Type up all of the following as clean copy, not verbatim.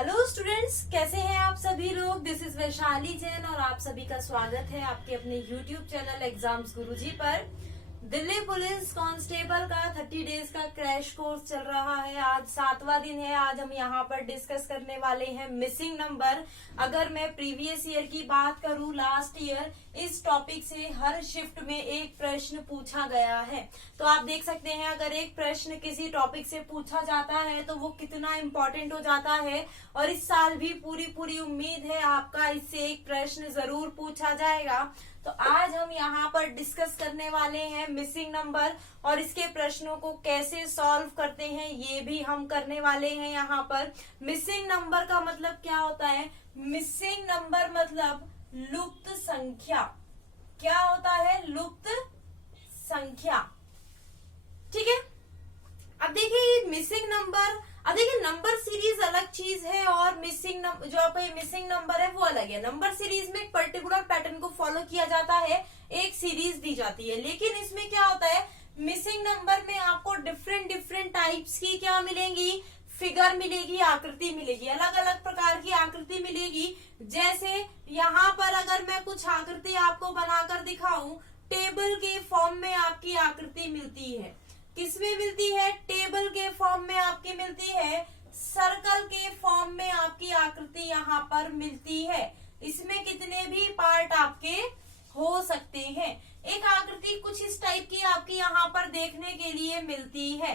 Hello students, कैसे हैं आप सभी लोग। दिस इज वैशाली जैन और आप सभी का स्वागत है आपके अपने यूट्यूब चैनल एग्जाम्स गुरुजी पर। दिल्ली पुलिस कांस्टेबल का 30 डेज का क्रैश कोर्स चल रहा है। आज 7वां दिन है। आज हम यहाँ पर डिस्कस करने वाले हैं मिसिंग नंबर। अगर मैं प्रीवियस ईयर की बात करूँ, लास्ट ईयर इस टॉपिक से हर शिफ्ट में एक प्रश्न पूछा गया है। तो आप देख सकते हैं, अगर एक प्रश्न किसी टॉपिक से पूछा जाता है तो वो कितना इम्पोर्टेंट हो जाता है। और इस साल भी पूरी उम्मीद है आपका इससे एक प्रश्न जरूर पूछा जाएगा। तो आज हम यहाँ पर डिस्कस करने वाले हैं मिसिंग नंबर और इसके प्रश्नों को कैसे सॉल्व करते हैं ये भी हम करने वाले हैं। यहाँ पर मिसिंग नंबर का मतलब क्या होता है? मिसिंग नंबर मतलब लुप्त संख्या। क्या होता है? लुप्त संख्या। ठीक है। अब देखिए मिसिंग नंबर, अब देखिए नंबर सीरीज अलग चीज है और मिसिंग जो आपका मिसिंग नंबर है वो अलग है। नंबर सीरीज में एक पर्टिकुलर पैटर्न को फॉलो किया जाता है, एक सीरीज दी जाती है। लेकिन इसमें क्या होता है, मिसिंग नंबर में आपको डिफरेंट टाइप्स की क्या मिलेंगी? फिगर मिलेगी, आकृति मिलेगी, अलग अलग प्रकार की आकृति मिलेगी। जैसे यहाँ पर अगर मैं कुछ आकृति आपको बनाकर दिखाऊं, टेबल के फॉर्म में आपकी आकृति मिलती है। किसमें मिलती है? टेबल के फॉर्म में आपकी मिलती है। सर्कल के फॉर्म में आपकी आकृति यहाँ पर मिलती है। इसमें कितने भी पार्ट आपके हो सकते हैं। एक आकृति कुछ इस टाइप की आपकी यहाँ पर देखने के लिए मिलती है।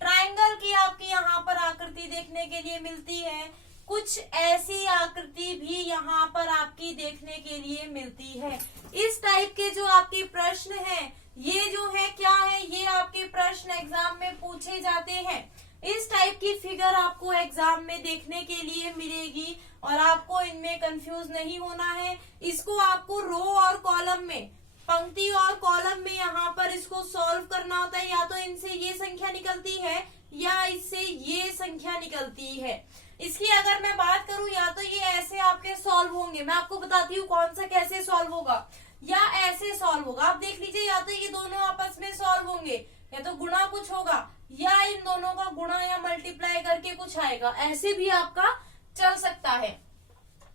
ट्रायंगल की आपकी यहाँ पर आकृति देखने के लिए मिलती है। कुछ ऐसी आकृति भी यहाँ पर आपकी देखने के लिए मिलती है। इस टाइप के जो आपके प्रश्न हैं, ये जो है क्या है, ये आपके प्रश्न एग्जाम में पूछे जाते हैं। इस टाइप की फिगर आपको एग्जाम में देखने के लिए मिलेगी और आपको इनमें कंफ्यूज नहीं होना है। इसको आपको रो और कॉलम में, पंक्ति और कॉलम में यहाँ पर इसको सॉल्व करना होता है। या तो इनसे ये संख्या निकलती है या इससे ये संख्या निकलती है। इसकी अगर मैं बात करूं, या तो ये ऐसे आपके सॉल्व होंगे, मैं आपको बताती हूँ कौन सा कैसे सॉल्व होगा, या ऐसे सॉल्व होगा। आप देख लीजिए, या तो ये दोनों आपस में सॉल्व होंगे, या तो गुणा कुछ होगा, या इन दोनों का गुणा या मल्टीप्लाई करके कुछ आएगा। ऐसे भी आपका चल सकता है।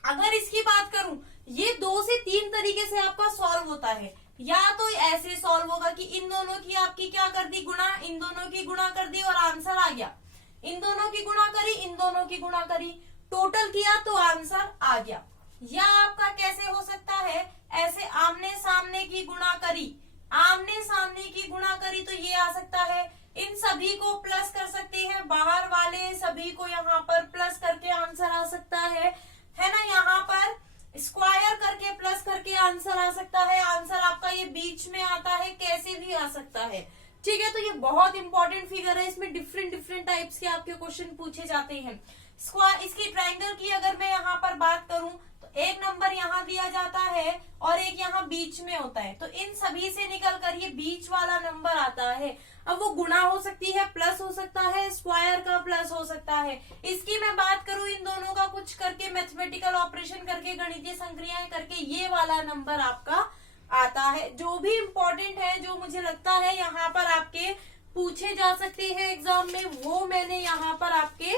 अगर इसकी बात करूं, ये 2 से 3 तरीके से आपका सॉल्व होता है। या तो ऐसे सॉल्व होगा कि इन दोनों की आपकी क्या कर दी, गुणा, इन दोनों की गुणा कर दी और आंसर आ गया। इन दोनों की गुणा करी, इन दोनों की गुणा करी, टोटल किया तो आंसर आ गया। या आपका कैसे हो सकता है, ऐसे आमने सामने की गुणा करी, आमने सामने की गुणा करी तो ये आ सकता है। इन सभी को प्लस कर सकते हैं, बाहर वाले सभी को यहाँ पर प्लस करके आंसर आ सकता है ना। यहाँ पर स्क्वायर करके प्लस करके आंसर आ सकता है। आंसर आपका ये बीच में आता है, कैसे भी आ सकता है। ठीक है, तो ये बहुत इंपॉर्टेंट फिगर है। इसमें डिफरेंट टाइप्स के आपके क्वेश्चन पूछे जाते हैं। इसकी ट्रायंगल की अगर मैं यहाँ पर बात करूं तो एक नंबर यहाँ दिया जाता है और एक यहाँ बीच में होता है। तो इन सभी से निकल कर ये बीच वाला नंबर आता है। अब वो गुणा हो सकती है, प्लस हो सकता है, स्क्वायर का प्लस हो सकता है। इसकी मैं बात करूं, इन दोनों का कुछ करके मैथमेटिकल ऑपरेशन करके, गणितीय संक्रियाएं करके ये वाला नंबर आपका आता है। जो भी इम्पोर्टेंट है, जो मुझे लगता है यहाँ पर आपके पूछे जा सकते हैं एग्जाम में, वो मैंने यहाँ पर आपके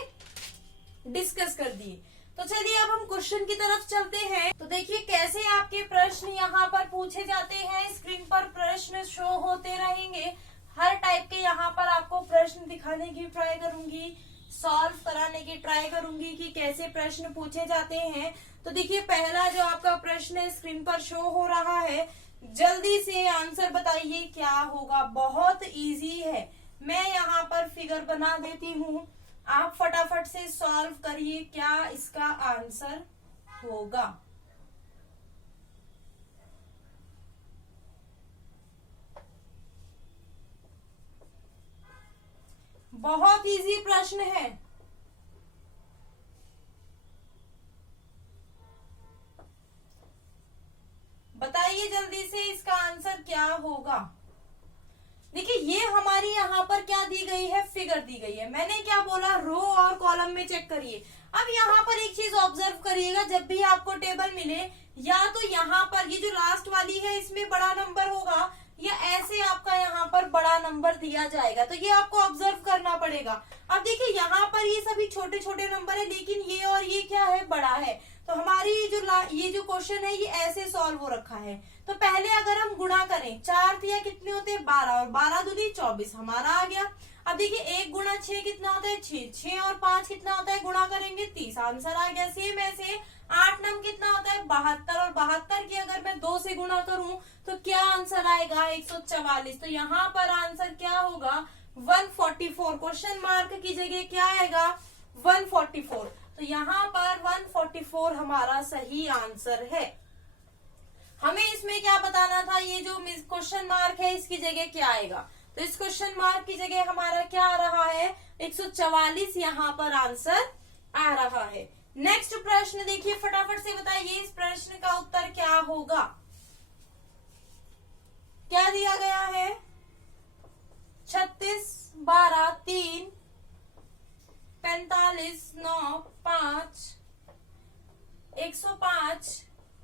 डिस्कस कर दिए। तो चलिए अब हम क्वेश्चन की तरफ चलते हैं। तो देखिए कैसे आपके प्रश्न यहाँ पर पूछे जाते हैं। स्क्रीन पर प्रश्न शो होते रहेंगे। हर टाइप के यहाँ पर आपको प्रश्न दिखाने की ट्राई करूंगी, सॉल्व कराने की ट्राई करूंगी कि कैसे प्रश्न पूछे जाते हैं। तो देखिए पहला जो आपका प्रश्न है स्क्रीन पर शो हो रहा है। जल्दी से आंसर बताइए क्या होगा। बहुत इजी है, मैं यहाँ पर फिगर बना देती हूँ, आप फटाफट से सॉल्व करिए क्या इसका आंसर होगा। बहुत इजी प्रश्न है। बताइए जल्दी से इसका आंसर क्या होगा। देखिए ये हमारी यहाँ पर क्या दी गई है, फिगर दी गई है। मैंने क्या बोला, रो और कॉलम में चेक करिए। अब यहाँ पर एक चीज ऑब्जर्व करिएगा, जब भी आपको टेबल मिले, या तो यहाँ पर ये जो लास्ट वाली है इसमें बड़ा नंबर होगा, या ऐसे आपका यहाँ पर बड़ा नंबर दिया जाएगा। तो ये आपको ऑब्जर्व करना पड़ेगा। अब देखिए यहाँ पर ये सभी छोटे छोटे नंबर है, लेकिन ये और ये क्या है, बड़ा है। तो हमारी ये जो क्वेश्चन है ये ऐसे सॉल्व हो रखा है। तो पहले अगर हम गुणा करें, 4 तिया कितने होते हैं, 12, और 12 दूनी 24 हमारा आ गया। अब देखिए 1 गुणा 6 कितना होता है, 6, 6 और 5 कितना होता है, गुणा करेंगे 30, आंसर आ गया। सेम ऐसे 8 नम कितना होता है, 72, और 72 की अगर मैं 2 से गुणा करूं तो क्या आंसर आएगा, 144। तो यहाँ पर आंसर क्या होगा, 144। क्वेश्चन मार्क की जगह क्या आएगा, 144। तो यहाँ पर 144 हमारा सही आंसर है। हमें इसमें क्या बताना था, ये जो क्वेश्चन मार्क है इसकी जगह क्या आएगा। तो इस क्वेश्चन मार्क की जगह हमारा क्या आ रहा है, 144 यहाँ पर आंसर आ रहा है। नेक्स्ट प्रश्न देखिए, फटाफट से बताइए इस प्रश्न का उत्तर क्या होगा। क्या दिया गया है, 36, 12, 3, 45, 9, 5, 105,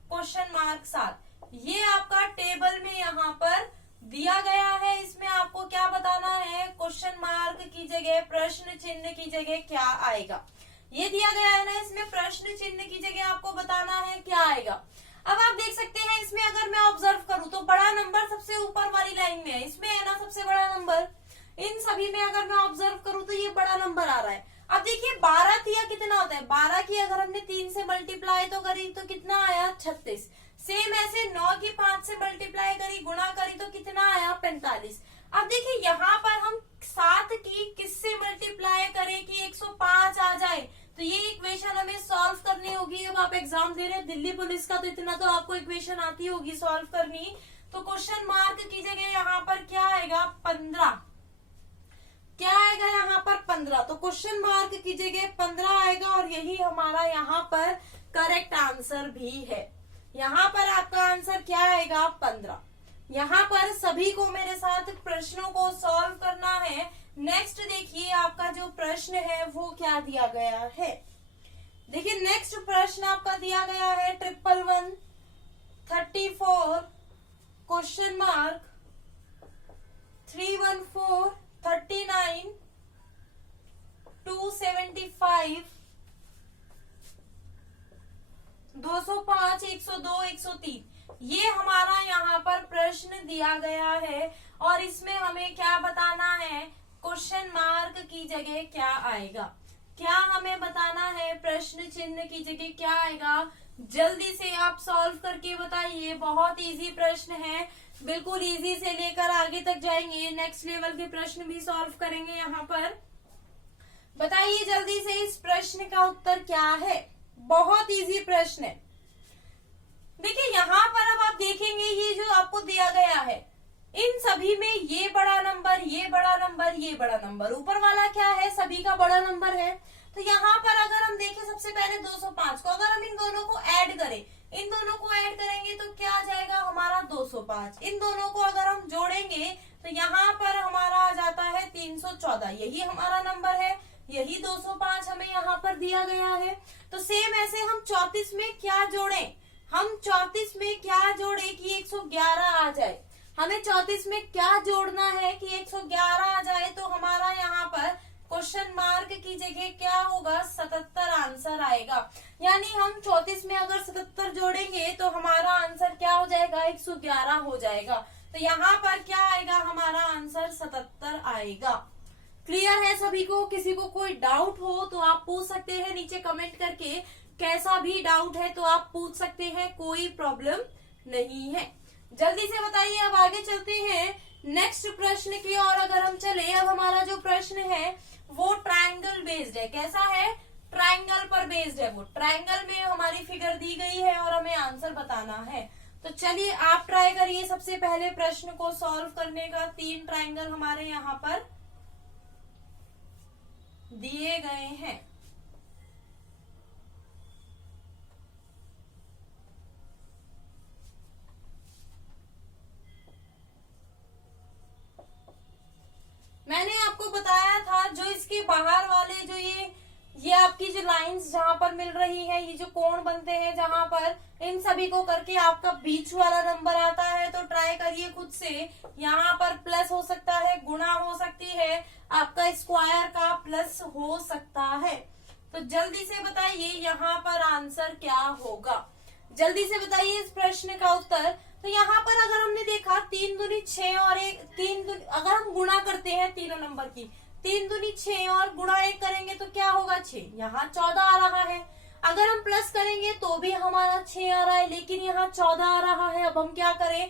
क्वेश्चन मार्क 7। ये आपका टेबल में यहाँ पर दिया गया है। इसमें आपको क्या बताना है, क्वेश्चन मार्क की जगह प्रश्न चिन्ह की जगह क्या आएगा। ये दिया गया है ना, इसमें प्रश्न चिन्ह की जगह आपको बताना है क्या आएगा। अब आप देख सकते हैं इसमें अगर मैं ऑब्जर्व करूं तो बड़ा नंबर सबसे ऊपर वाली लाइन में है, इसमें है ना सबसे बड़ा नंबर। इन सभी में अगर मैं ऑब्जर्व करूं तो ये बड़ा नंबर आ रहा है। अब देखिए 12 तिया कितना होता है, 12 की अगर हमने 3 से मल्टीप्लाई तो करी तो कितना आया, 36। सेम ऐसे 9 की 5 से मल्टीप्लाई करी, गुणा करी तो कितना आया, 45। अब देखिए यहाँ पर हम 7 की किससे मल्टीप्लाई करें कि 105 आ जाए। तो ये इक्वेशन हमें सॉल्व करनी होगी। अब आप एग्जाम दे रहे हैं दिल्ली पुलिस का, तो इतना तो आपको इक्वेशन आती होगी सॉल्व करनी। तो क्वेश्चन मार्क की जगह यहाँ पर क्या आएगा, 15। क्या आएगा यहाँ पर, 15। तो क्वेश्चन मार्क की जगह 15 आएगा, और यही हमारा यहाँ पर करेक्ट आंसर भी है। यहाँ पर आपका आंसर क्या आएगा, 15। यहाँ पर सभी को मेरे साथ प्रश्नों को सॉल्व करना है। नेक्स्ट देखिए आपका जो प्रश्न है वो क्या दिया गया है। देखिए नेक्स्ट प्रश्न आपका दिया गया है 111, 34, क्वेश्चन मार्क 314, 39, 275, 205, 102, 103। ये हमारा यहाँ पर प्रश्न दिया गया है, और इसमें हमें क्या बताना है, क्वेश्चन मार्क की जगह क्या आएगा। क्या हमें बताना है, प्रश्न चिन्ह की जगह क्या आएगा। जल्दी से आप सॉल्व करके बताइए। बहुत इजी प्रश्न है, बिल्कुल इजी से लेकर आगे तक जाएंगे, नेक्स्ट लेवल के प्रश्न भी सॉल्व करेंगे। यहाँ पर बताइए जल्दी से इस प्रश्न का उत्तर क्या है। बहुत इजी प्रश्न है। देखिए यहाँ पर अब आप देखेंगे ये जो आपको दिया गया है, इन सभी में ये बड़ा नंबर, ये बड़ा नंबर, ये बड़ा नंबर, ऊपर वाला क्या है, सभी का बड़ा नंबर है। तो यहाँ पर अगर हम देखें सबसे पहले 205 को अगर हम इन दोनों को ऐड करें, इन दोनों को ऐड करेंगे तो क्या आ जाएगा हमारा 205। इन दोनों को अगर हम जोड़ेंगे तो यहाँ पर हमारा आ जाता है 314। यही हमारा नंबर है, यही 205 हमें यहाँ पर दिया गया है। तो सेम ऐसे हम 34 में क्या जोड़े, हम 34 में क्या जोड़े कि 111 आ जाए। हमें 34 में क्या जोड़ना है कि 111 आ जाए। तो हमारा यहाँ पर क्वेश्चन मार्क की जगह क्या होगा, 77 आंसर आएगा। यानी हम 34 में अगर 77 जोड़ेंगे तो हमारा आंसर क्या हो जाएगा, 111 हो जाएगा। तो यहाँ पर क्या आएगा, हमारा आंसर 77 आएगा। क्लियर है सभी को। किसी को कोई डाउट हो तो आप पूछ सकते हैं नीचे कमेंट करके। कैसा भी डाउट है तो आप पूछ सकते हैं, कोई प्रॉब्लम नहीं है। जल्दी से बताइए। अब आगे चलते हैं नेक्स्ट प्रश्न की ओर। अगर हम चले, अब हमारा जो प्रश्न है वो ट्रायंगल बेस्ड है। कैसा है, ट्रायंगल पर बेस्ड है। वो ट्रायंगल में हमारी फिगर दी गई है और हमें आंसर बताना है। तो चलिए आप ट्राई करिए सबसे पहले प्रश्न को सॉल्व करने का। 3 ट्रायंगल हमारे यहाँ पर दिए गए हैं। मैंने आपको बताया था जो इसके बाहर वाले जो ये आपकी जो लाइंस जहां पर मिल रही है, ये जो कोण बनते हैं जहां पर, इन सभी को करके आपका बीच वाला नंबर आता है। तो ट्राई करिए खुद से, यहाँ पर प्लस हो सकता है, गुणा हो सकती है, आपका स्क्वायर का प्लस हो सकता है। तो जल्दी से बताइए यहाँ पर आंसर क्या होगा, जल्दी से बताइए इस प्रश्न का उत्तर। तो यहाँ पर अगर हमने देखा 3 दूनी 6 और 1, अगर हम गुणा करते हैं तीनों नंबर की, 3 दूनी 6 और गुणा 1 करेंगे तो क्या होगा 6, यहाँ 14 आ रहा है। अगर हम प्लस करेंगे तो भी हमारा 6 आ रहा है, लेकिन यहाँ 14 आ रहा है। अब हम क्या करें,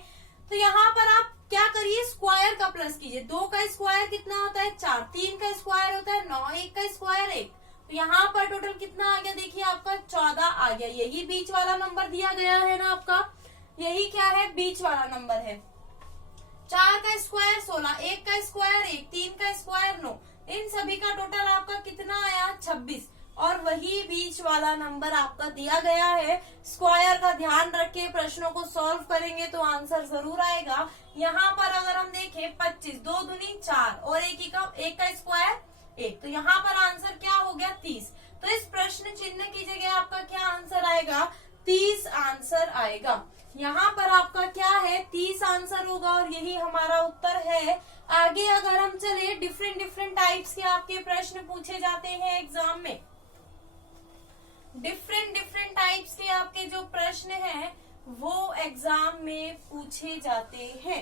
तो यहाँ पर आप क्या करिए, स्क्वायर का प्लस कीजिए। 2 का स्क्वायर कितना होता है 4, 3 का स्क्वायर होता है 9, 1 का स्क्वायर 1। तो यहाँ पर टोटल कितना आ गया, देखिए आपका 14 आ गया। यही बीच वाला नंबर दिया गया है ना आपका, यही क्या है, बीच वाला नंबर है। 4 का स्क्वायर 16, 1 का स्क्वायर 1, 3 का स्क्वायर 9, इन सभी का टोटल आपका कितना आया 26, और वही बीच वाला नंबर आपका दिया गया है। स्क्वायर का ध्यान रख के प्रश्नों को सॉल्व करेंगे तो आंसर जरूर आएगा। यहाँ पर अगर हम देखें 25, 2 दूनी 4 और 1 का स्क्वायर 1, तो यहाँ पर आंसर क्या हो गया 30। तो इस प्रश्न चिन्ह की जगह आपका क्या आंसर आएगा, 30 आंसर आएगा। यहाँ पर आपका क्या है 30 आंसर होगा, और यही हमारा उत्तर है। आगे अगर हम चले, डिफरेंट टाइप्स के आपके प्रश्न पूछे जाते हैं एग्जाम में। डिफरेंट टाइप्स के आपके जो प्रश्न हैं वो एग्जाम में पूछे जाते हैं।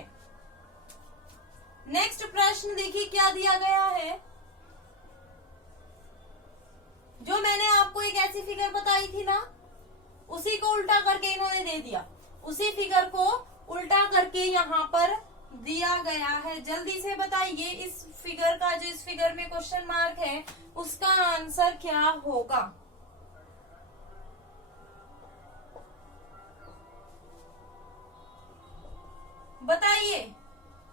नेक्स्ट प्रश्न देखिए क्या दिया गया है। जो मैंने आपको एक ऐसी फिगर बताई थी ना, उसी को उल्टा करके इन्होंने दे दिया, उसी फिगर को उल्टा करके यहाँ पर दिया गया है। जल्दी से बताइए इस फिगर का, जो इस फिगर में क्वेश्चन मार्क है, उसका आंसर क्या होगा। बताइए,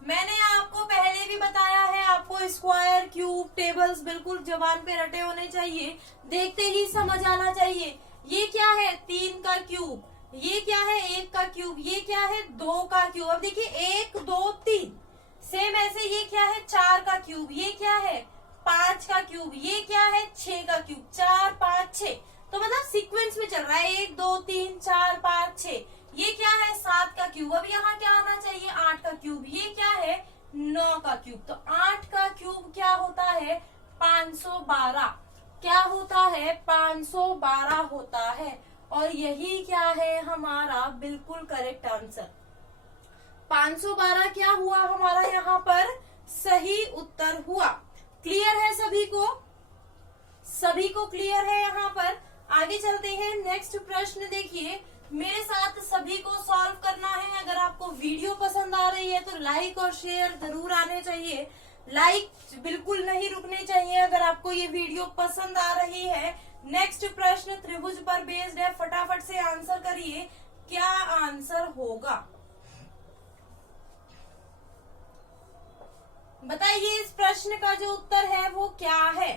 मैंने आपको पहले भी बताया है, आपको स्क्वायर क्यूब टेबल्स बिल्कुल जबान पे रटे होने चाहिए, देखते ही समझ आना चाहिए। ये क्या है 3 का क्यूब, ये क्या है 1 का क्यूब, ये क्या है 2 का क्यूब। अब देखिए 1 2 3, सेम ऐसे ये क्या है 4 का क्यूब, ये क्या है 5 का क्यूब, ये क्या है 6 का क्यूब, 4 5 6। तो मतलब सीक्वेंस में चल रहा है 1 2 3 4 5 6। ये क्या है 7 का क्यूब, अब यहाँ क्या आना चाहिए 8 का क्यूब, ये क्या है 9 का क्यूब। तो 8 का क्यूब क्या होता है 512, क्या होता है 512 होता है। और यही क्या है हमारा बिल्कुल करेक्ट आंसर। 512 क्या हुआ हमारा यहाँ पर सही उत्तर हुआ। क्लियर है सभी को, सभी को क्लियर है। यहाँ पर आगे चलते हैं। नेक्स्ट प्रश्न देखिए, मेरे साथ सभी को सॉल्व करना है। अगर आपको वीडियो पसंद आ रही है तो लाइक और शेयर जरूर आने चाहिए, लाइक बिल्कुल नहीं रुकने चाहिए अगर आपको ये वीडियो पसंद आ रही है। नेक्स्ट प्रश्न त्रिभुज पर बेस्ड है, फटाफट से आंसर करिए क्या आंसर होगा। बताइए इस प्रश्न का जो उत्तर है वो क्या है।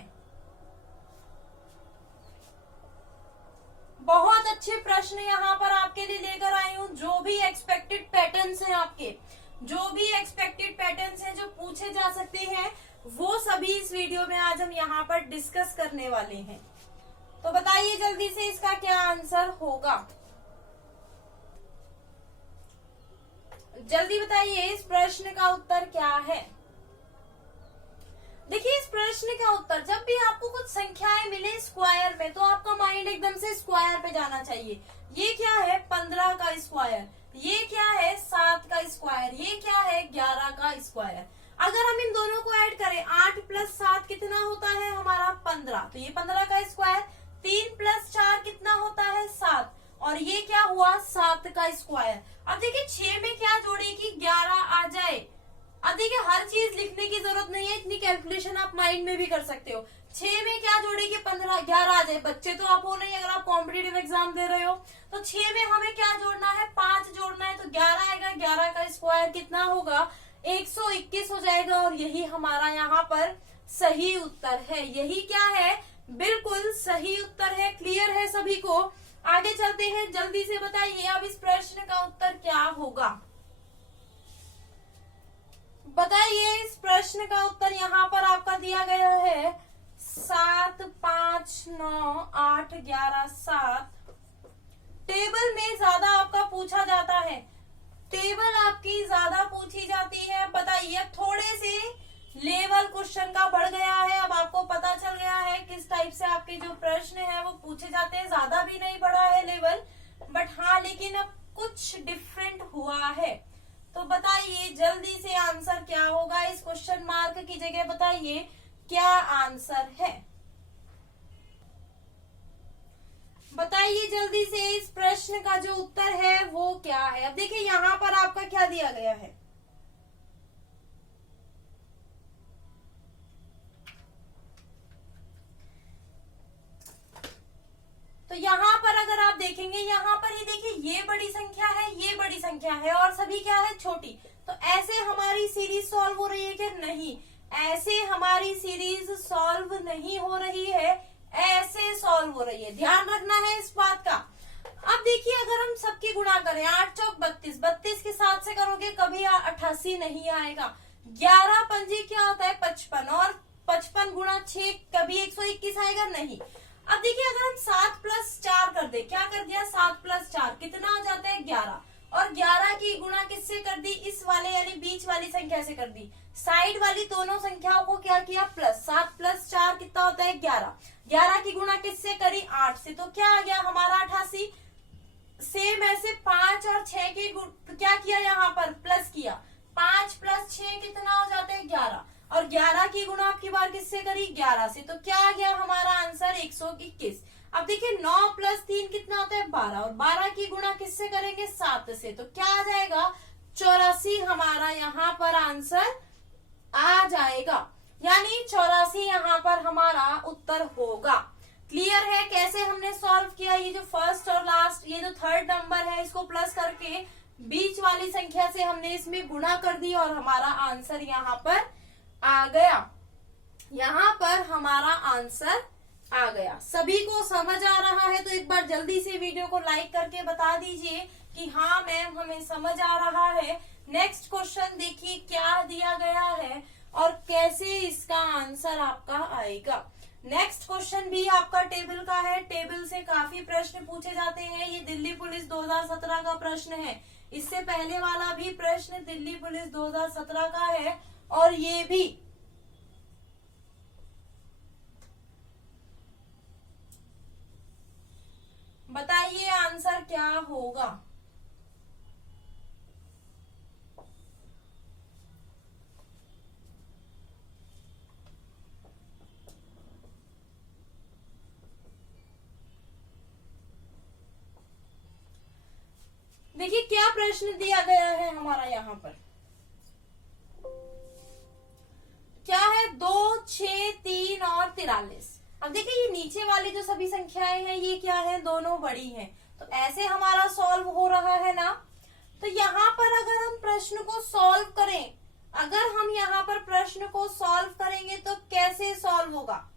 बहुत अच्छे प्रश्न यहाँ पर आपके लिए लेकर आई हूँ। जो भी एक्सपेक्टेड पैटर्न्स हैं आपके, जो भी एक्सपेक्टेड पैटर्न्स हैं जो पूछे जा सकते हैं, वो सभी इस वीडियो में आज हम यहाँ पर डिस्कस करने वाले हैं। तो बताइए जल्दी से इसका क्या आंसर होगा, जल्दी बताइए इस प्रश्न का उत्तर क्या है। देखिए इस प्रश्न का उत्तर, जब भी आपको कुछ संख्याएं मिले स्क्वायर में तो आपका माइंड एकदम से स्क्वायर पे जाना चाहिए। ये क्या है 15 का स्क्वायर, ये क्या है 7 का स्क्वायर, ये क्या है 11 का स्क्वायर। अगर हम इन दोनों को ऐड करें 8 + 7 कितना होता है हमारा 15, तो ये 15 का स्क्वायर। 3 + 4 कितना होता है 7, और ये क्या हुआ 7 का स्क्वायर। अब देखिए 6 में क्या जोड़े कि 11 आ जाए। अब देखिए हर चीज लिखने की जरूरत नहीं है, इतनी कैलकुलेशन आप माइंड में भी कर सकते हो। 6 में क्या जोड़े कि 15 11 आ जाए। बच्चे तो आप हो नहीं, अगर आप कॉम्पिटिटिव एग्जाम दे रहे हो तो 6 में हमें क्या जोड़ना है 5 जोड़ना है, तो 11 आएगा। 11 का स्क्वायर कितना होगा 121 हो जाएगा, और यही हमारा यहाँ पर सही उत्तर है। यही क्या है बिल्कुल सही उत्तर है। क्लियर है सभी को। आगे चलते हैं, जल्दी से बताइए अब इस प्रश्न का उत्तर क्या होगा। बताइए इस प्रश्न का उत्तर यहाँ पर आपका दिया गया है 7, 5, 9, 8, 11, 7। टेबल में ज्यादा आपका पूछा जाता है, टेबल आपकी ज्यादा पूछी जाती है। बताइए, थोड़े से लेवल क्वेश्चन का बढ़ गया है। अब आपको पता चल गया है किस टाइप से आपके जो प्रश्न है वो पूछे जाते हैं। ज्यादा भी नहीं बढ़ा है लेवल, बट हाँ, लेकिन अब कुछ डिफरेंट हुआ है। तो बताइए जल्दी से आंसर क्या होगा इस क्वेश्चन मार्क की जगह। बताइए क्या आंसर है, बताइए जल्दी से इस प्रश्न का जो उत्तर है वो क्या है। अब देखिए यहाँ पर आपका क्या दिया गया है, तो यहाँ पर अगर आप देखेंगे, यहाँ पर ये देखिए, ये बड़ी संख्या है, ये बड़ी संख्या है, और सभी क्या है, छोटी। तो ऐसे हमारी सीरीज सॉल्व हो रही है कि नहीं? ऐसे हमारी सीरीज सॉल्व नहीं हो रही है, ऐसे सॉल्व हो रही है। ध्यान रखना है इस बात का। अब देखिए, अगर हम सबकी गुणा करें, 8 चौक 32, 32 के 7 से करोगे कभी 88 नहीं आएगा। 11 पंजे क्या होता है, 55, और 55 गुणा 6 कभी 121 आएगा नहीं। अब देखिए, अगर हम 7 + 4 कर दे, क्या कर दिया, 7 + 4 कितना हो जाता है, 11, और 11 की गुणा किससे कर दी, इस वाले यानी बीच वाली संख्या से कर दी। साइड वाली दोनों संख्याओं को क्या किया, प्लस। 7 + 4 कितना होता है, 11। 11 की गुणा किससे करी, 8 से, तो क्या आ गया हमारा 88। सेम ऐसे 5 और 6 की क्या किया, यहाँ पर प्लस किया। 5 + 6 कितना हो जाता है, 11, और 11 की गुणा आपकी बार किससे करी, 11 से, तो क्या आ गया हमारा आंसर, 121। अब देखिए 9 + 3 कितना होता है, 12, और 12 की गुणा किससे करेंगे, 7 से, तो क्या आ जाएगा, 84 हमारा यहाँ पर आंसर आ जाएगा। यानी 84 यहाँ पर हमारा उत्तर होगा। क्लियर है कैसे हमने सॉल्व किया? ये जो फर्स्ट और लास्ट, ये जो थर्ड नंबर है, इसको प्लस करके बीच वाली संख्या से हमने इसमें गुणा कर दी और हमारा आंसर यहाँ पर आ गया। यहाँ पर हमारा आंसर आ गया। सभी को समझ आ रहा है तो एक बार जल्दी से वीडियो को लाइक करके बता दीजिए कि हाँ मैम हमें समझ आ रहा है। नेक्स्ट क्वेश्चन देखिए क्या दिया गया है और कैसे इसका आंसर आपका आएगा। नेक्स्ट क्वेश्चन भी आपका टेबल का है। टेबल से काफी प्रश्न पूछे जाते हैं। ये दिल्ली पुलिस 2017 का प्रश्न है। इससे पहले वाला भी प्रश्न दिल्ली पुलिस 2017 का है और ये भी। बताइए आंसर क्या होगा। देखिए क्या प्रश्न दिया गया है हमारा यहाँ पर, क्या है 2, 6, 3 और 43। अब देखिए ये नीचे वाली जो सभी संख्याएं हैं ये क्या है, दोनों बड़ी हैं, तो ऐसे हमारा सॉल्व हो रहा है ना। तो यहाँ पर अगर हम प्रश्न को सॉल्व करें, अगर हम यहाँ पर प्रश्न को सॉल्व करेंगे तो कैसे सॉल्व होगा।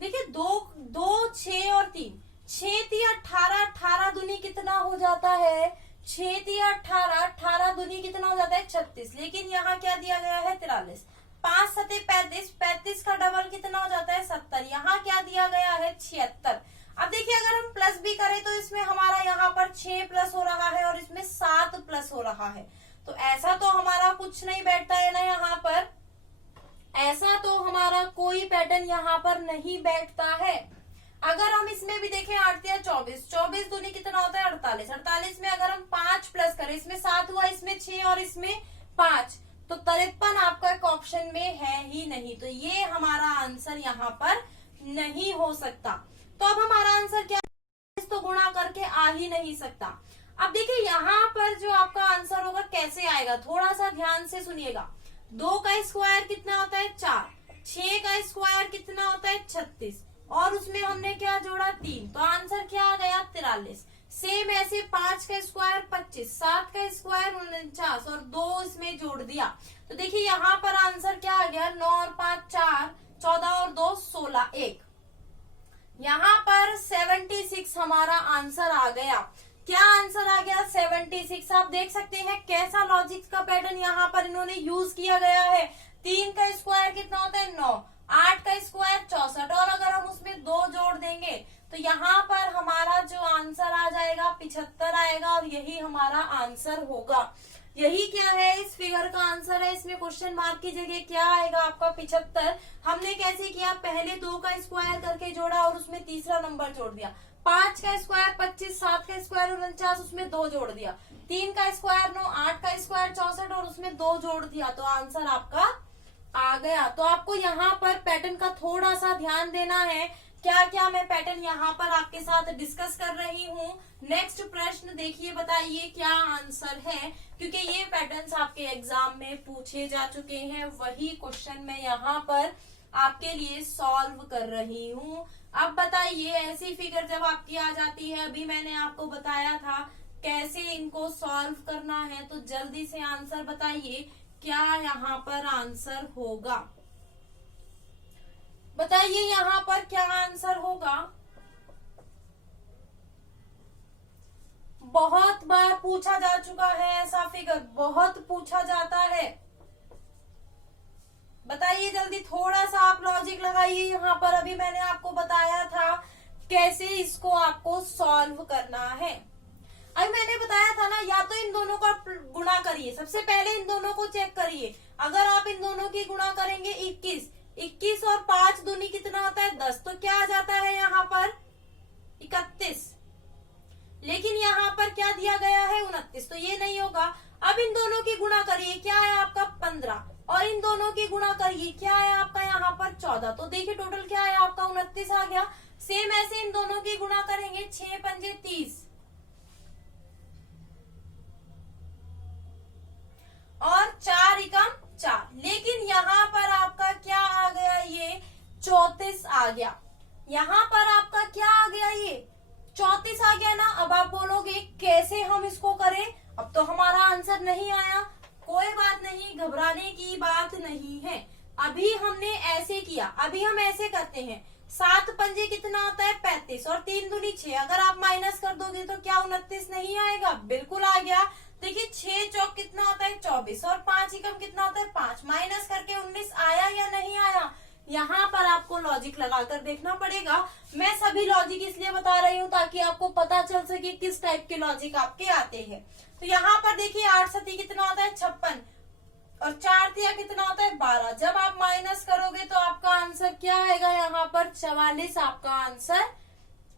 देखिए 2, 6 और 3, 6 3 18, 18 दूनी कितना हो जाता है, 6 3 18, 18 दूनी कितना हो जाता है 36। लेकिन यहाँ क्या दिया गया है 43। 5 7 35, 35 का डबल कितना हो जाता है 70। यहाँ क्या दिया गया है 76। अब देखिए अगर हम प्लस भी करें तो इसमें हमारा यहाँ पर 6 प्लस हो रहा है और इसमें 7 प्लस हो रहा है। तो ऐसा तो हमारा कुछ नहीं बैठता है ना, यहाँ पर ऐसा तो हमारा कोई पैटर्न यहाँ पर नहीं बैठता है। अगर हम इसमें भी देखें 8 या 24, 24 दूनी कितना होता है 48। 48 में अगर हम 5 प्लस करें, इसमें 7 हुआ, इसमें 6 और इसमें 5, तो 53 आपका एक ऑप्शन में है ही नहीं। तो ये हमारा आंसर यहाँ पर नहीं हो सकता। तो अब हमारा आंसर क्या, तो गुणा करके आ ही नहीं सकता। अब देखिए यहाँ पर जो आपका आंसर होगा कैसे आएगा, थोड़ा सा ध्यान से सुनिएगा। 2 का स्क्वायर कितना होता है 4, 6 का स्क्वायर कितना होता है 36, और उसमें हमने क्या जोड़ा 3, तो आंसर क्या आ गया 43। सेम ऐसे 5 का स्क्वायर 25, 7 का स्क्वायर 49 और 2 इसमें जोड़ दिया, तो देखिए यहाँ पर आंसर क्या आ गया 9 और 5 4, 14 और 2 16, 1। यहाँ पर 76 हमारा आंसर आ गया। क्या आंसर आ गया 76। आप देख सकते हैं कैसा लॉजिक का पैटर्न यहाँ पर इन्होंने यूज किया गया है। 3 का स्क्वायर कितना होता है 9, 8 का स्क्वायर 64 और अगर हम उसमें 2 जोड़ देंगे तो यहाँ पर हमारा जो आंसर आ जाएगा 75 आएगा और यही हमारा आंसर होगा। यही क्या है इस फिगर का आंसर है। इसमें क्वेश्चन मार्क की जगह क्या आएगा आपका 75। हमने कैसे किया, पहले 2 का स्क्वायर करके जोड़ा और उसमें तीसरा नंबर जोड़ दिया। 5 का स्क्वायर 25, 7 का स्क्वायर 49, उसमें 2 जोड़ दिया। 3 का स्क्वायर 9, 8 का स्क्वायर 64 और उसमें 2 जोड़ दिया तो आंसर आपका आ गया। तो आपको यहाँ पर पैटर्न का थोड़ा सा ध्यान देना है। क्या क्या मैं पैटर्न यहाँ पर आपके साथ डिस्कस कर रही हूँ। नेक्स्ट प्रश्न देखिए, बताइए क्या आंसर है, क्योंकि ये पैटर्न्स आपके एग्जाम में पूछे जा चुके हैं। वही क्वेश्चन मैं यहाँ पर आपके लिए सॉल्व कर रही हूँ। अब बताइए ऐसी फिगर जब आपकी आ जाती है, अभी मैंने आपको बताया था कैसे इनको सॉल्व करना है, तो जल्दी से आंसर बताइए क्या यहाँ पर आंसर होगा। बताइए यहाँ पर क्या आंसर होगा। बहुत बार पूछा जा चुका है ऐसा फिगर, बहुत पूछा जाता है। बताइए जल्दी, थोड़ा सा आप लॉजिक लगाइए यहाँ पर। अभी मैंने आपको बताया था कैसे इसको आपको सॉल्व करना है। अभी मैंने बताया था ना, या तो इन दोनों का गुणा करिए, सबसे पहले इन दोनों को चेक करिए। अगर आप इन दोनों की गुणा करेंगे 21 और 5 दूनी कितना होता है 10, तो क्या आ जाता है यहाँ पर 31। लेकिन यहाँ पर क्या दिया गया है 29, तो ये नहीं होगा। अब इन दोनों की गुणा करिए, क्या है आपका 15 और इन दोनों की गुणा करिए, क्या है आपका यहाँ पर 14। तो देखिए टोटल क्या है आपका 29 आ गया। सेम ऐसे इन दोनों की गुणा करेंगे, 6 पंजे 30 और 4 एकम 4। लेकिन यहाँ पर आपका क्या आ गया, ये 34 आ गया। यहाँ पर आपका क्या आ गया, ये 34 आ गया ना। अब आप बोलोगे कैसे हम इसको करें, अब तो हमारा आंसर नहीं आया। कोई बात नहीं, घबराने की बात नहीं है। अभी हमने ऐसे किया, अभी हम ऐसे करते हैं। 7 पंजे कितना होता है 35 और 3 दूनी 6। अगर आप माइनस कर दोगे तो क्या 29 नहीं आएगा, बिल्कुल आ गया। देखिए 6 चौक कितना होता है 24 और 5 एकम कितना होता है 5, माइनस करके 19 आया या नहीं आया। यहाँ पर आपको लॉजिक लगाकर देखना पड़ेगा। मैं सभी लॉजिक इसलिए बता रही हूँ ताकि आपको पता चल सके किस टाइप के लॉजिक आपके आते हैं। तो यहाँ पर देखिए 8 सती कितना होता है 56 और 4 तिया कितना होता है 12। जब आप माइनस करोगे तो आपका आंसर क्या आएगा, यहाँ पर 44 आपका आंसर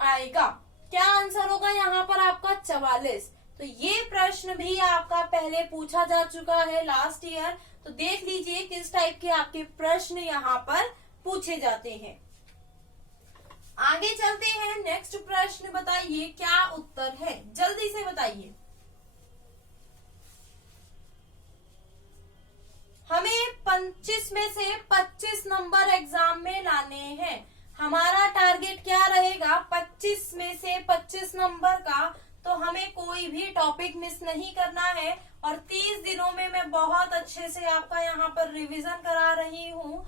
आएगा। क्या आंसर होगा यहाँ पर आपका 44। तो ये प्रश्न भी आपका पहले पूछा जा चुका है लास्ट ईयर। तो देख लीजिए किस टाइप के आपके प्रश्न यहाँ पर पूछे जाते हैं। आगे चलते हैं, नेक्स्ट प्रश्न बताइए क्या उत्तर है, जल्दी से बताइए। हमें 25 में से 25 नंबर एग्जाम में लाने हैं। हमारा टारगेट क्या रहेगा 25 में से 25 नंबर का। तो हमें कोई भी टॉपिक मिस नहीं करना है और 30 दिनों में मैं बहुत अच्छे से आपका यहाँ पर रिवीजन करा रही हूँ।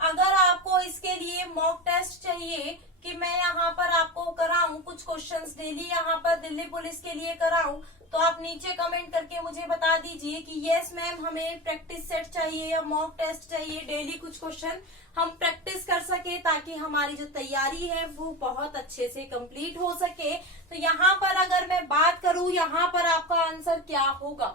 अगर आपको इसके लिए मॉक टेस्ट चाहिए कि मैं यहाँ पर आपको कराऊं, कुछ क्वेश्चंस डेली यहाँ पर दिल्ली पुलिस के लिए कराऊं, तो आप नीचे कमेंट करके मुझे बता दीजिए कि यस मैम हमें प्रैक्टिस सेट चाहिए या मॉक टेस्ट चाहिए। डेली कुछ क्वेश्चन हम प्रैक्टिस कर सके ताकि हमारी जो तैयारी है वो बहुत अच्छे से कंप्लीट हो सके। तो यहाँ पर अगर मैं बात करूँ, यहाँ पर आपका आंसर क्या होगा।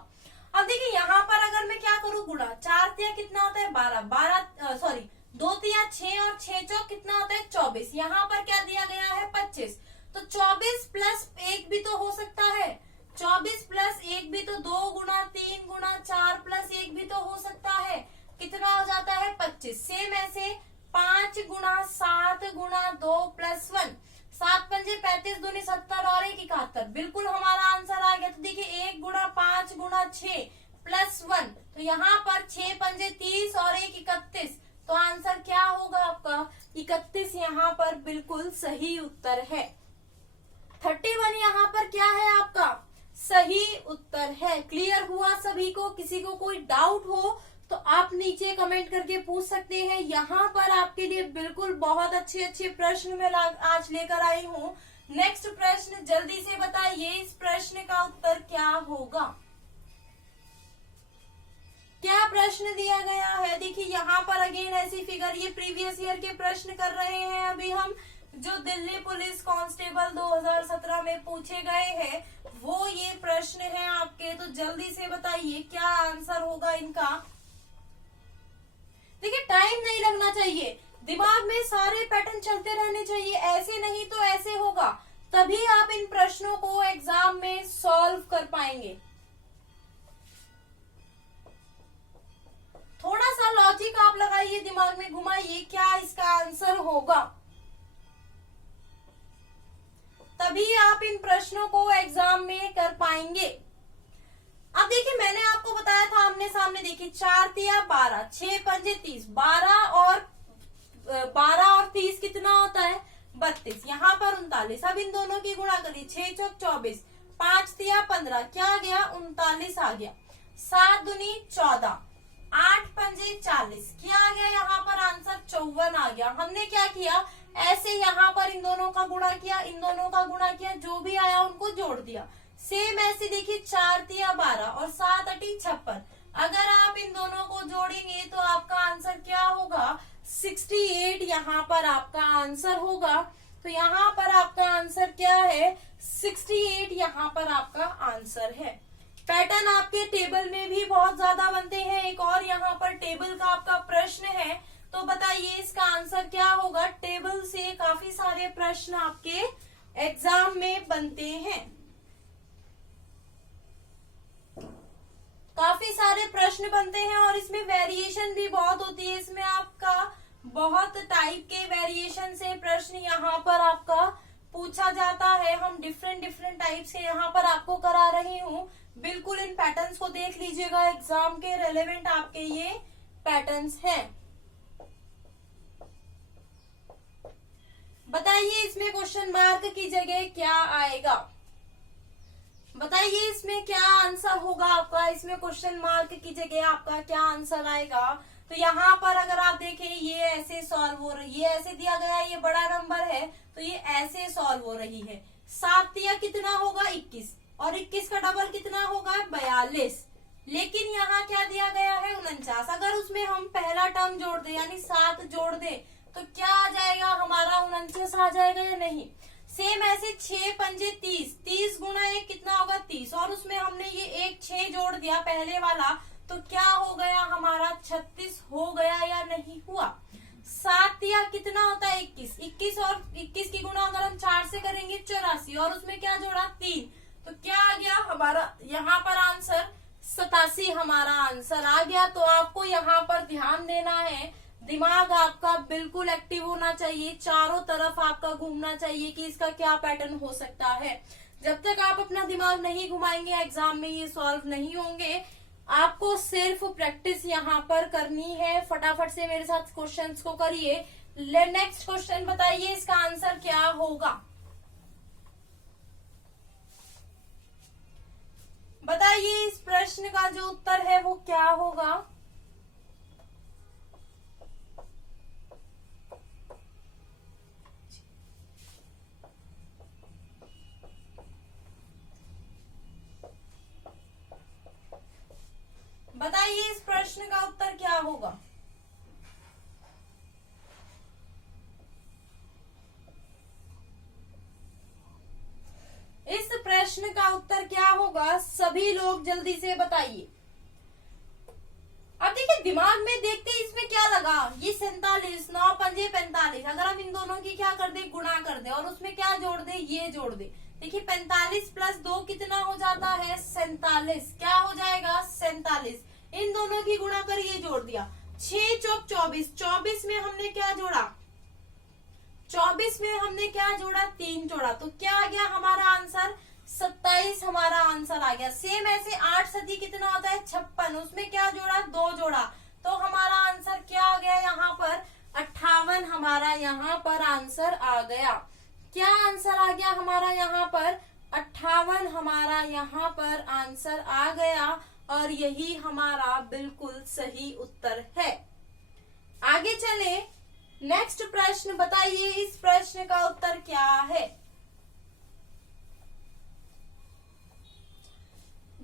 अब देखिए यहाँ पर अगर मैं क्या करूँ गुणा, 4 तिया कितना होता है 12, 2 तिया 6 और 6 चौक कितना होता है 24। यहाँ पर क्या दिया गया है 25। तो 24 प्लस 1 भी तो हो सकता है, 24 प्लस 1 भी तो 2 गुना 3 गुना 4 प्लस 1 भी तो हो सकता है। कितना हो जाता है 25। सेम ऐसे 5 गुना 7 गुना 2 प्लस 1, 7 पंजे 35 दूनी 70 और 1 71। बिल्कुल हमारा आंसर आ गया। तो देखिए 1 गुना 5 गुना 6 प्लस 1, तो यहाँ पर 6 पंजे 30 और 1 31। तो आंसर क्या होगा आपका 31। यहाँ पर बिल्कुल सही उत्तर है। 31 यहाँ पर क्या है आपका सही उत्तर है। क्लियर हुआ सभी को? किसी को कोई डाउट हो तो आप नीचे कमेंट करके पूछ सकते हैं। यहाँ पर आपके लिए बिल्कुल बहुत अच्छे अच्छे प्रश्न मैं आज लेकर आई हूँ। नेक्स्ट प्रश्न जल्दी से बताइए, इस प्रश्न का उत्तर क्या होगा। क्या प्रश्न दिया गया है? देखिए यहाँ पर अगेन ऐसी फिगर, ये प्रीवियस ईयर के प्रश्न कर रहे हैं अभी हम, जो दिल्ली पुलिस कांस्टेबल 2017 में पूछे गए हैं वो ये प्रश्न है आपके। तो जल्दी से बताइए क्या आंसर होगा इनका। देखिए टाइम नहीं लगना चाहिए, दिमाग में सारे पैटर्न चलते रहने चाहिए, ऐसे नहीं तो ऐसे होगा, तभी आप इन प्रश्नों को एग्जाम में सॉल्व कर पाएंगे। थोड़ा सा लॉजिक आप लगाइए, दिमाग में घुमाइए क्या इसका आंसर होगा, तभी आप इन प्रश्नों को एग्जाम में कर पाएंगे। अब देखिए मैंने आपको बताया था आमने सामने, देखिए 4 तिया 12, 6 पंजे 30, 12 और 30 कितना होता है 32, यहाँ पर 39। अब इन दोनों की गुणा करिए, 6 चौक 24, 5 तिया 15, क्या आ गया 39 आ गया, 7 दूनी 14, 8 पंजे 40, क्या आ गया यहाँ पर आंसर 54 आ गया। हमने क्या किया, ऐसे यहाँ पर इन दोनों का गुणा किया, इन दोनों का गुणा किया, जो भी आया उनको जोड़ दिया। सेम ऐसे देखिए 4 तिया 12 और 7 अटी 56, अगर आप इन दोनों को जोड़ेंगे तो आपका आंसर क्या होगा 68, यहाँ पर आपका आंसर होगा। तो यहाँ पर आपका आंसर क्या है 68, यहाँ पर आपका आंसर है। पैटर्न आपके टेबल में भी बहुत ज्यादा बनते हैं। एक और यहाँ पर टेबल का आपका प्रश्न है, तो बताइए इसका आंसर क्या होगा। टेबल से काफी सारे प्रश्न आपके एग्जाम में बनते हैं, काफी सारे प्रश्न बनते हैं और इसमें वेरिएशन भी बहुत होती है। इसमें आपका बहुत टाइप के वेरिएशन से प्रश्न यहाँ पर आपका पूछा जाता है। हम डिफरेंट टाइप से यहाँ पर आपको करा रही हूँ। बिल्कुल इन पैटर्न्स को देख लीजिएगा, एग्जाम के रेलेवेंट आपके ये पैटर्न्स हैं। बताइए इसमें क्वेश्चन मार्क की जगह क्या आएगा, बताइए इसमें क्या आंसर होगा आपका। इसमें क्वेश्चन मार्क की जगह आपका क्या आंसर आएगा। तो यहाँ पर अगर आप देखें ये ऐसे सॉल्व हो रही है, ये ऐसे दिया गया है, ये बड़ा नंबर है तो ये ऐसे सॉल्व हो रही है। 7 तिया कितना होगा 21 और 21 का डबल कितना होगा 42, लेकिन यहाँ क्या दिया गया है 49। अगर उसमें हम पहला टर्म जोड़ दे यानी 7 जोड़ दे तो क्या आ जाएगा हमारा 49 आ जाएगा या नहीं। सेम ऐसे 6 पंजे 30, 30 गुना 1 कितना होगा 30 और उसमें हमने ये एक 6 जोड़ दिया पहले वाला, तो क्या हो गया हमारा 36 हो गया या नहीं हुआ। 7 तिया कितना होता है 21, 21 और 21 की गुणा अगर हम 4 से करेंगे 84 और उसमें क्या जोड़ा 3, तो क्या आ गया हमारा यहाँ पर आंसर 87 हमारा आंसर आ गया। तो आपको यहाँ पर ध्यान देना है, दिमाग आपका बिल्कुल एक्टिव होना चाहिए, चारों तरफ आपका घूमना चाहिए कि इसका क्या पैटर्न हो सकता है। जब तक आप अपना दिमाग नहीं घुमाएंगे एग्जाम में ये सॉल्व नहीं होंगे। आपको सिर्फ प्रैक्टिस यहाँ पर करनी है। फटाफट से मेरे साथ क्वेश्चंस को करिए। नेक्स्ट क्वेश्चन बताइए इसका आंसर क्या होगा, बताइए इस प्रश्न का जो उत्तर है वो क्या होगा। बताइए इस प्रश्न का उत्तर क्या होगा। इस प्रश्न का उत्तर क्या होगा, सभी लोग जल्दी से बताइए। अब देखिए दिमाग में देखते हैं इसमें क्या लगा, ये 47, 9 पंजे 45, अगर हम इन दोनों की क्या कर दे गुणा कर दे और उसमें क्या जोड़ दे ये जोड़ दे। देखिए 45 प्लस 2 कितना हो जाता है 47, क्या हो जाएगा 47। इन दोनों की गुणा कर ये जोड़ दिया, 6 चौक 24, 24 में हमने क्या जोड़ा 24 में हमने क्या जोड़ा 3 जोड़ा, तो क्या आ गया हमारा आंसर 27 हमारा आंसर आ गया। सेम ऐसे 8 सदी कितना होता है 56, उसमें क्या जोड़ा 2 जोड़ा, तो हमारा आंसर क्या आ गया यहाँ पर 58 हमारा यहाँ पर आंसर आ गया। क्या आंसर आ गया हमारा यहाँ पर 58 हमारा यहाँ पर आंसर आ गया और यही हमारा बिल्कुल सही उत्तर है। आगे चले नेक्स्ट प्रश्न, बताइए इस प्रश्न का उत्तर क्या है।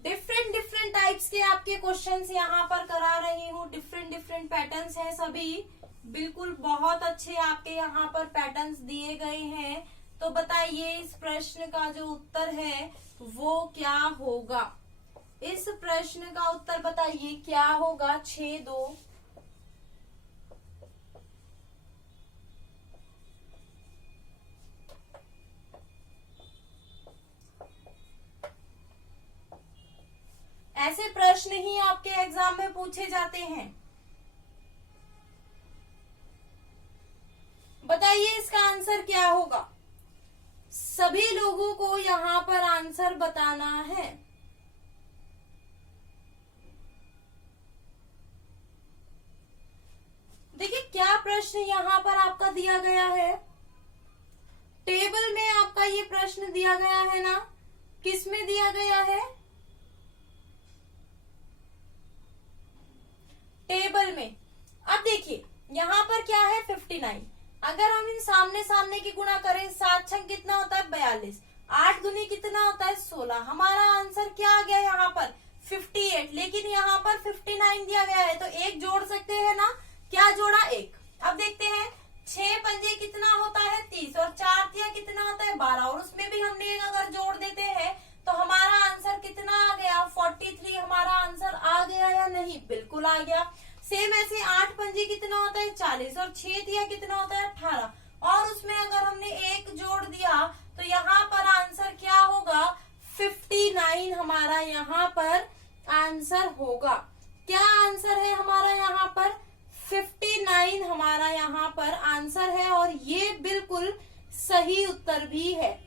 डिफरेंट डिफरेंट टाइप्स के आपके क्वेश्चंस यहाँ पर करा रही हूँ, डिफरेंट डिफरेंट पैटर्न्स हैं सभी, बिल्कुल बहुत अच्छे आपके यहाँ पर पैटर्न्स दिए गए हैं। तो बताइए इस प्रश्न का जो उत्तर है वो क्या होगा? इस प्रश्न का उत्तर बताइए क्या होगा? 6-2। ऐसे प्रश्न ही आपके एग्जाम में पूछे जाते हैं। बताइए इसका आंसर क्या होगा? सभी लोगों को यहाँ पर आंसर बताना है। देखिए क्या प्रश्न यहाँ पर आपका दिया गया है, टेबल में आपका ये प्रश्न दिया गया है ना, किस में दिया गया है? टेबल में। अब देखिए यहाँ पर क्या है 59, अगर हम इन सामने सामने की गुणा करें, 7 छंग कितना होता है 42, 8 दूनी कितना होता है 16, हमारा आंसर क्या आ गया यहाँ पर 58। लेकिन यहाँ पर 59 दिया गया है तो एक जोड़ सकते हैं ना, क्या जोड़ा? एक। अब देखते हैं 6 पंजे कितना होता है 30 और 4 तिया कितना होता है 12, और उसमें भी हमने अगर जोड़ देते हैं तो हमारा आंसर कितना आ गया 43। हमारा आंसर आ गया या नहीं? बिल्कुल आ गया। सेम ऐसे 8 पंजे कितना होता है 40 और 6 तिया कितना होता है 18, और उसमें अगर हमने एक जोड़ दिया तो यहाँ पर आंसर क्या होगा 59 हमारा यहाँ पर आंसर होगा। क्या आंसर है हमारा यहाँ पर? 59 हमारा यहाँ पर आंसर है, और ये बिल्कुल सही उत्तर भी है।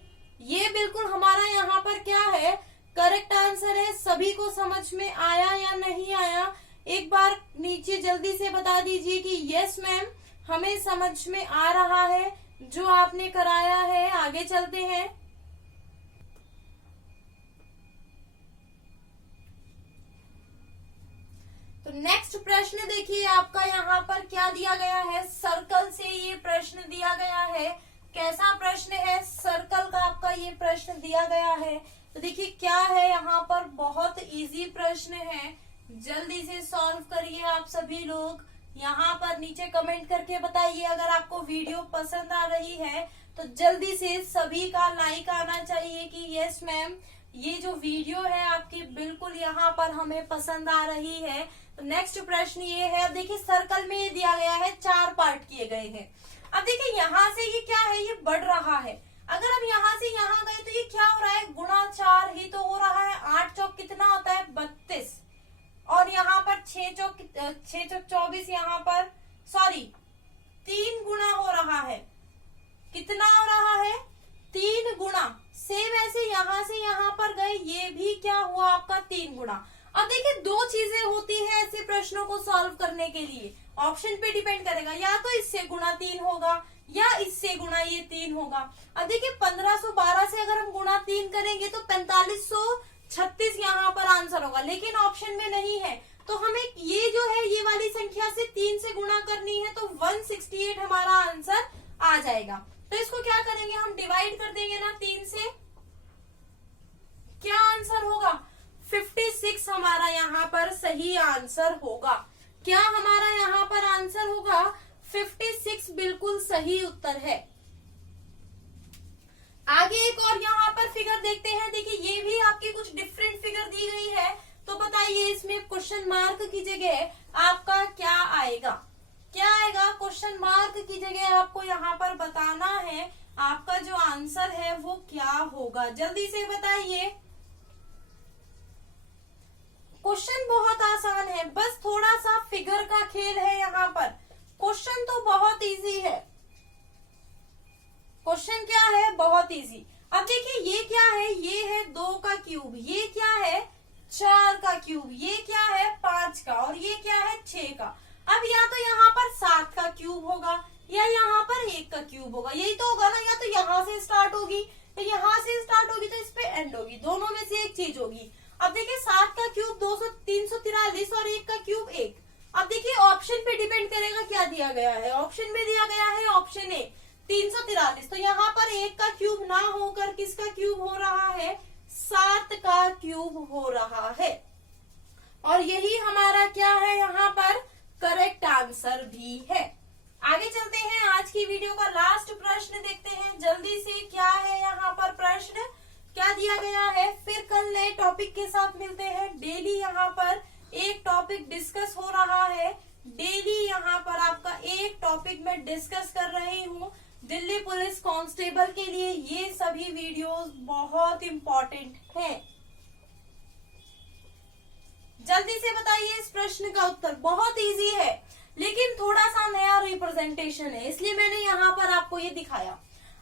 ये बिल्कुल हमारा यहाँ पर क्या है, करेक्ट आंसर है। सभी को समझ में आया या नहीं आया? एक बार नीचे जल्दी से बता दीजिए कि यस मैम हमें समझ में आ रहा है जो आपने कराया है। आगे चलते हैं। तो नेक्स्ट प्रश्न देखिए आपका यहाँ पर क्या दिया गया है, सर्कल से ये प्रश्न दिया गया है। कैसा प्रश्न है? सर्कल का आपका ये प्रश्न दिया गया है। तो देखिए क्या है यहाँ पर, बहुत इजी प्रश्न है, जल्दी से सॉल्व करिए आप सभी लोग। यहाँ पर नीचे कमेंट करके बताइए अगर आपको वीडियो पसंद आ रही है तो जल्दी से सभी का लाइक आना चाहिए कि यस मैम ये जो वीडियो है आपकी बिल्कुल यहाँ पर हमें पसंद आ रही है। तो नेक्स्ट प्रश्न ये है, अब देखिए सर्कल में ये दिया गया है 4 पार्ट किए गए हैं। अब देखिए यहाँ से ये क्या है, ये बढ़ रहा है। अगर हम यहाँ से यहाँ गए तो ये क्या हो रहा है, गुणा 4 ही तो हो रहा है। 8 चौक कितना होता है 32, और यहाँ पर 6 चौक 24, यहाँ पर सॉरी 3 गुना हो रहा है। कितना हो रहा है? 3 गुना। सेम ऐसे यहाँ से यहाँ पर गए, ये भी क्या हुआ आपका 3 गुना। अब देखिए 2 चीजें होती है ऐसे प्रश्नों को सॉल्व करने के लिए, ऑप्शन पे डिपेंड करेगा, या तो इससे गुणा 3 होगा या इससे गुणा ये 3 होगा। अब देखिए 1512 से अगर हम गुणा 3 करेंगे तो 4536 यहाँ पर आंसर होगा, लेकिन ऑप्शन में नहीं है। तो हमें ये जो है ये वाली संख्या से 3 से गुणा करनी है, तो 168 हमारा आंसर आ जाएगा। तो इसको क्या करेंगे हम, डिवाइड कर देंगे ना 3 से। क्या आंसर होगा 56 हमारा यहाँ पर सही आंसर होगा। क्या हमारा यहाँ पर आंसर होगा 56 बिल्कुल सही उत्तर है। आगे एक और यहाँ पर फिगर देखते हैं। देखिए ये भी आपकी कुछ डिफरेंट फिगर दी गई है, तो बताइए इसमें क्वेश्चन मार्क की जगह आपका क्या आएगा? क्या आएगा? क्वेश्चन मार्क की जगह आपको यहाँ पर बताना है आपका जो आंसर है वो क्या होगा। जल्दी से बताइए। क्वेश्चन बहुत आसान है, बस थोड़ा सा फिगर का खेल है यहाँ पर। क्वेश्चन तो बहुत इजी है। क्वेश्चन क्या है? बहुत इजी। अब देखिए ये क्या है, ये है 2 का क्यूब, ये क्या है 4 का क्यूब, ये क्या है 5 का, और ये क्या है 6 का। अब या तो यहाँ पर 7 का क्यूब होगा या यहाँ पर 1 का क्यूब होगा, यही तो होगा ना। या तो यहाँ से स्टार्ट होगी तो यहाँ से स्टार्ट होगी तो इस पे एंड होगी, दोनों में से एक चीज होगी। अब देखिए 7 का क्यूब 343 और 1 का क्यूब 1। अब देखिए ऑप्शन पे डिपेंड करेगा क्या दिया गया है। ऑप्शन में दिया गया है ऑप्शन ए 343, तो यहाँ पर 1 का क्यूब ना होकर किसका क्यूब हो रहा है 7 का क्यूब हो रहा है। और यही हमारा क्या है यहाँ पर करेक्ट आंसर भी है। आगे चलते हैं, आज की वीडियो का लास्ट प्रश्न देखते हैं जल्दी से। क्या है यहाँ पर प्रश्न, क्या दिया गया है। फिर कल नए टॉपिक के साथ मिलते हैं। डेली यहाँ पर एक टॉपिक डिस्कस हो रहा है। डेली यहाँ पर आपका एक टॉपिक में डिस्कस कर रही हूँ। दिल्ली पुलिस कांस्टेबल के लिए ये सभी वीडियोस बहुत इंपॉर्टेंट हैं। जल्दी से बताइए इस प्रश्न का उत्तर। बहुत इजी है लेकिन थोड़ा सा नया रिप्रेजेंटेशन है, इसलिए मैंने यहाँ पर आपको ये दिखाया।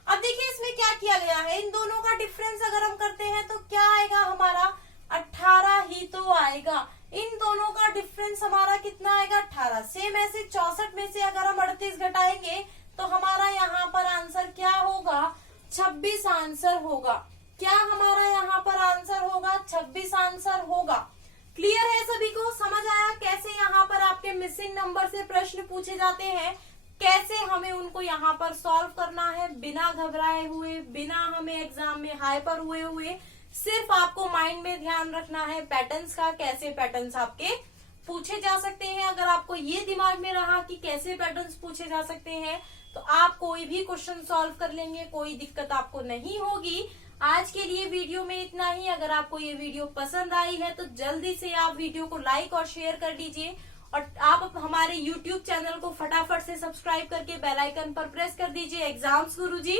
अब देखिए इसमें क्या किया गया है, इन दोनों का डिफरेंस अगर हम करते हैं तो क्या आएगा हमारा 18 ही तो आएगा। इन दोनों का डिफरेंस हमारा कितना आएगा 18। सेम ऐसे 64 में से अगर हम 38 घटाएंगे तो हमारा यहाँ पर आंसर क्या होगा 26 आंसर होगा। क्या हमारा यहाँ पर आंसर होगा 26 आंसर होगा। क्लियर है सभी को, समझ आया कैसे यहाँ पर आपके मिसिंग नंबर से प्रश्न पूछे जाते हैं, कैसे हमें उनको यहाँ पर सॉल्व करना है बिना घबराए हुए, बिना हमें एग्जाम में हाइपर हुए। सिर्फ आपको माइंड में ध्यान रखना है पैटर्न्स का, कैसे पैटर्न्स आपके पूछे जा सकते हैं। अगर आपको ये दिमाग में रहा कि कैसे पैटर्न्स पूछे जा सकते हैं तो आप कोई भी क्वेश्चन सॉल्व कर लेंगे, कोई दिक्कत आपको नहीं होगी। आज के लिए वीडियो में इतना ही। अगर आपको ये वीडियो पसंद आई है तो जल्दी से आप वीडियो को लाइक और शेयर कर दीजिए और आप हमारे YouTube चैनल को फटाफट से सब्सक्राइब करके बेल आइकन पर प्रेस कर दीजिए एग्जाम्स गुरुजी,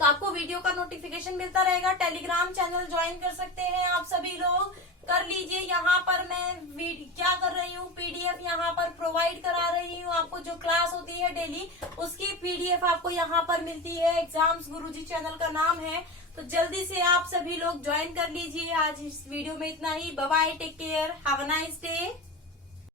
तो आपको वीडियो का नोटिफिकेशन मिलता रहेगा। टेलीग्राम चैनल ज्वाइन कर सकते हैं आप सभी लोग, कर लीजिए। यहाँ पर मैं क्या कर रही हूँ, पीडीएफ यहाँ पर प्रोवाइड करा रही हूँ आपको। जो क्लास होती है डेली उसकी पीडीएफ आपको यहाँ पर मिलती है। एग्जाम्स गुरुजी चैनल का नाम है, तो जल्दी से आप सभी लोग ज्वाइन कर लीजिए। आज इस वीडियो में इतना ही। Bye bye, take care, have a nice day.